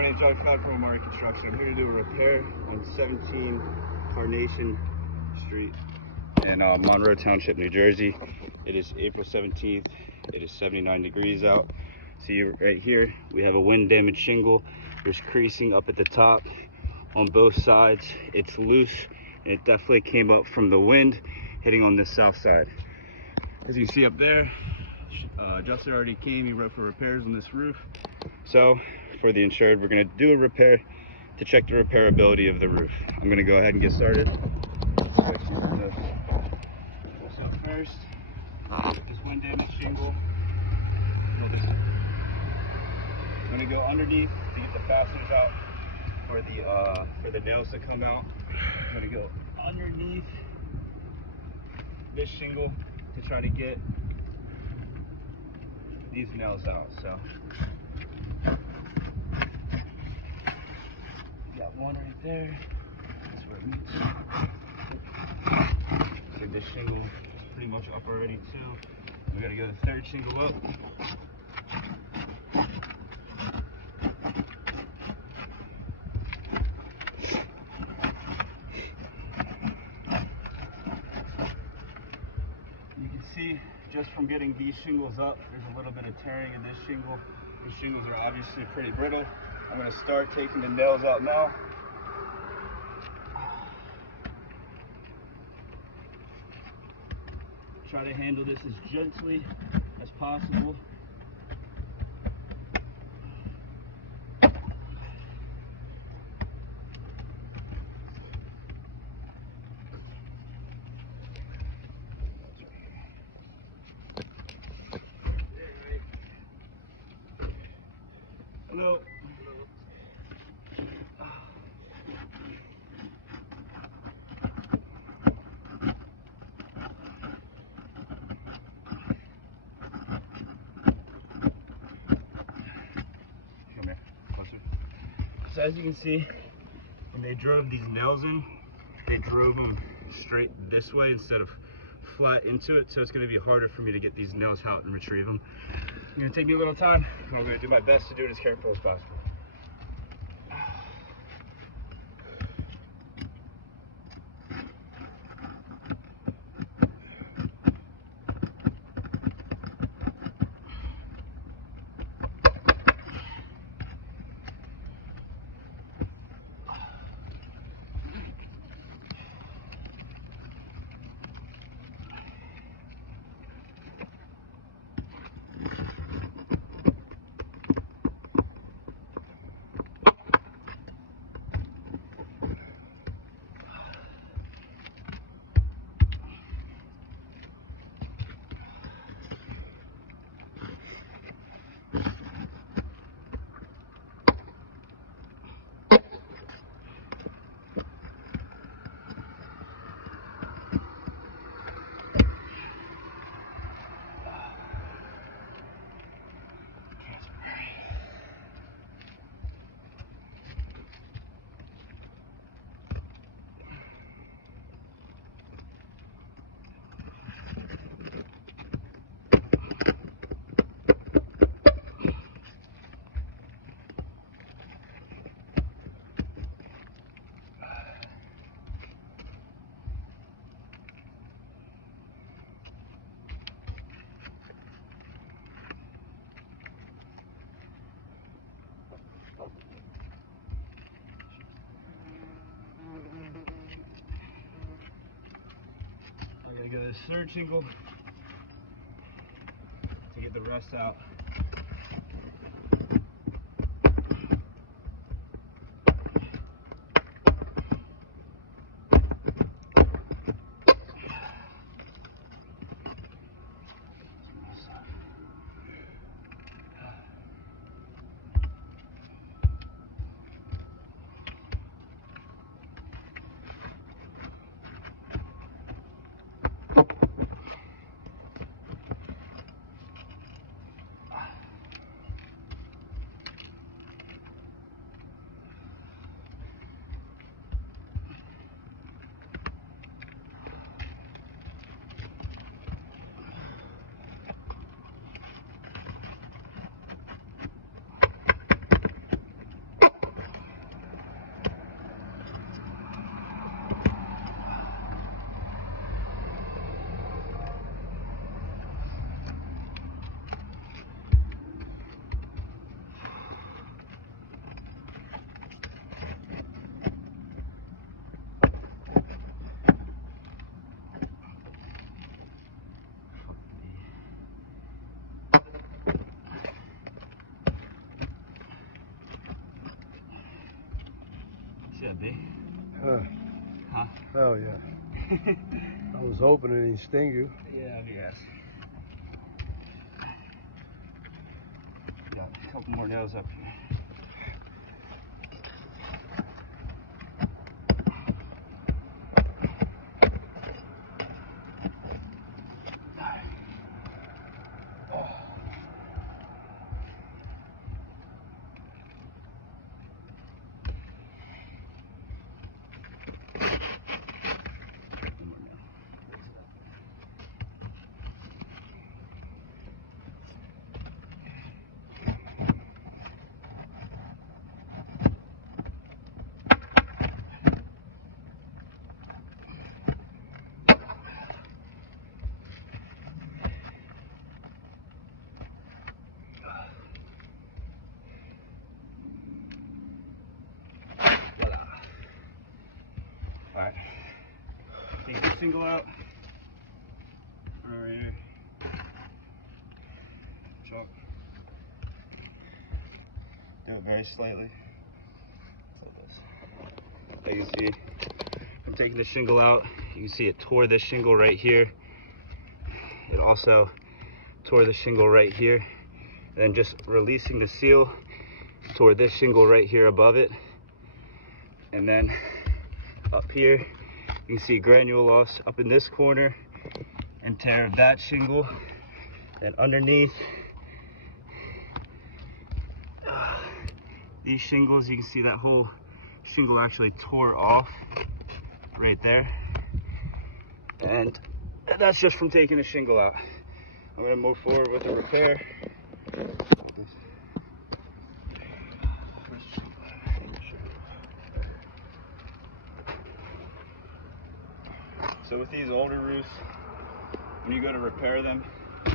my name's John from Amari Construction. I'm here to do a repair on 17 Carnation Street in Monroe Township, New Jersey. It is April 17th. It is 79 degrees out. See right here, we have a wind damaged shingle. There's creasing up at the top on both sides. It's loose and it definitely came up from the wind hitting on this south side. As you see up there, adjuster already came. He wrote for repairs on this roof. So for the insured, we're going to do a repair to check the repairability of the roof. I'm going to go ahead and get started. So first, this wind damage shingle. I'm going to go underneath to get the fasteners out for the nails to come out. I'm going to go underneath this shingle to try to get these nails out. So got one right there. That's where it meets. So this shingle is pretty much up already too. We gotta go the third shingle up. You can see just from getting these shingles up, there's a little bit of tearing in this shingle. These shingles are obviously pretty brittle. I'm going to start taking the nails out now. Try to handle this as gently as possible. Hello. Come here, closer. So as you can see, when they drove these nails in, they drove them straight this way instead of flat into it. So it's going to be harder for me to get these nails out and retrieve them. It's going to take me a little time. I'm going to do my best to do it as careful as possible. I'm going to go to this third shingle to get the rest out. See that big? Huh? Hell yeah. I was hoping it didn't sting you. Yeah, yes. Got a couple more nails up here. Alright, take the single out, right here, chop, do it very slightly, like this. You can see, I'm taking the shingle out, you can see it tore this shingle right here, it also tore the shingle right here, and then just releasing the seal, tore this shingle right here above it, and then up here you can see granule loss up in this corner and tear of that shingle, and underneath these shingles you can see that whole shingle actually tore off right there, and that's just from taking the shingle out. I'm going to move forward with the repair. So with these older roofs, when you go to repair them, the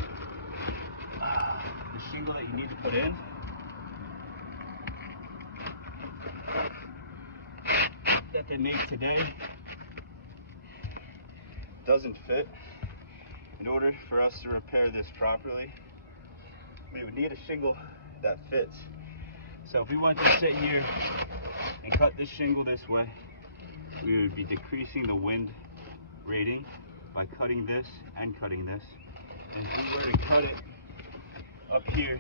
shingle that you need to put in that they make today doesn't fit. In order for us to repair this properly, we would need a shingle that fits. So if we went to sit here and cut this shingle this way, we would be decreasing the wind rating by cutting this and cutting this. And if we were to cut it up here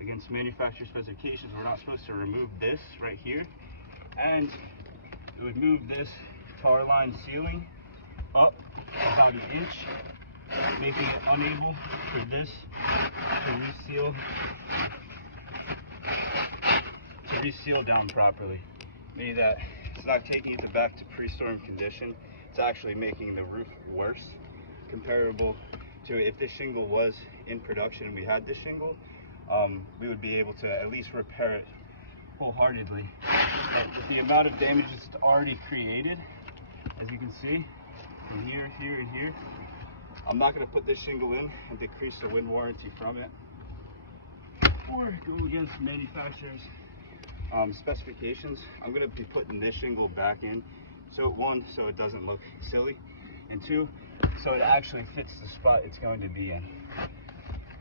against manufacturer specifications, we're not supposed to remove this right here, and it would move this tar line ceiling up about an inch, making it unable for this to reseal down properly, meaning that it's not taking it back to pre-storm condition. It's actually making the roof worse, comparable to if this shingle was in production and we had this shingle, we would be able to at least repair it wholeheartedly. But with the amount of damage it's already created, as you can see, from here, here, and here, I'm not going to put this shingle in and decrease the wind warranty from it, or go against manufacturer's specifications. I'm going to be putting this shingle back in, so one, so it doesn't look silly, and two, so it actually fits the spot it's going to be in.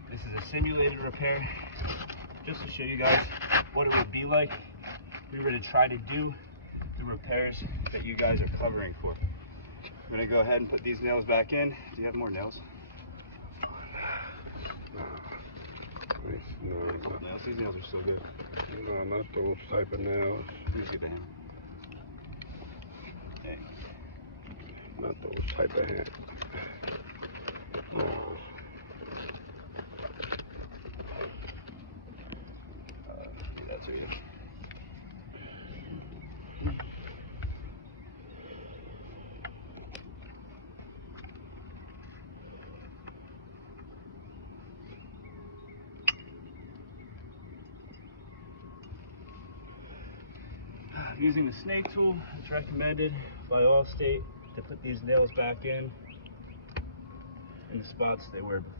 This is a simulated repair, just to show you guys what it would be like if we were to try to do the repairs that you guys are covering for. I'm going to go ahead and put these nails back in. Do you have more nails? No, Nails? These nails are still good. no, not those type of nails. Please get the hammer. Okay. Not those type of hands. No. That's right. Using the snake tool, it's recommended by Allstate to put these nails back in the spots they were before.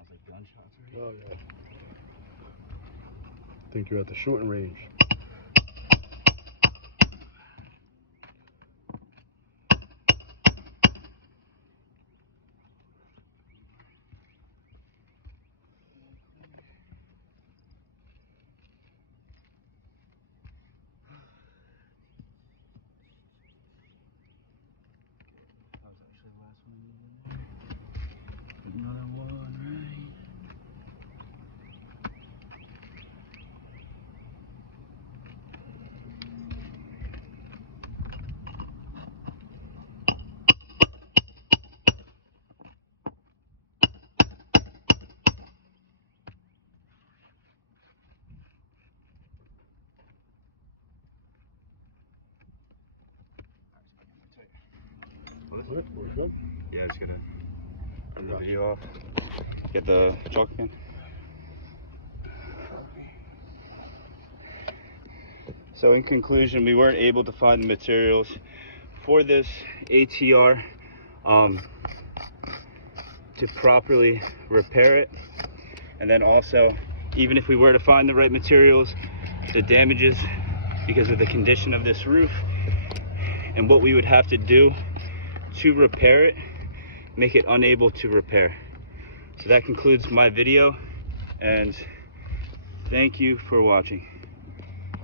Sounds like gunshots. Oh yeah. I think you're at the shooting range. That was actually the last one. Another one, right? What? We're good? Yeah, just gonna turn the video off. Get the chalk again. So in conclusion, we weren't able to find the materials for this ATR to properly repair it. And then also, even if we were to find the right materials, the damages because of the condition of this roof and what we would have to do to repair it make it unable to repair. So that concludes my video, and thank you for watching.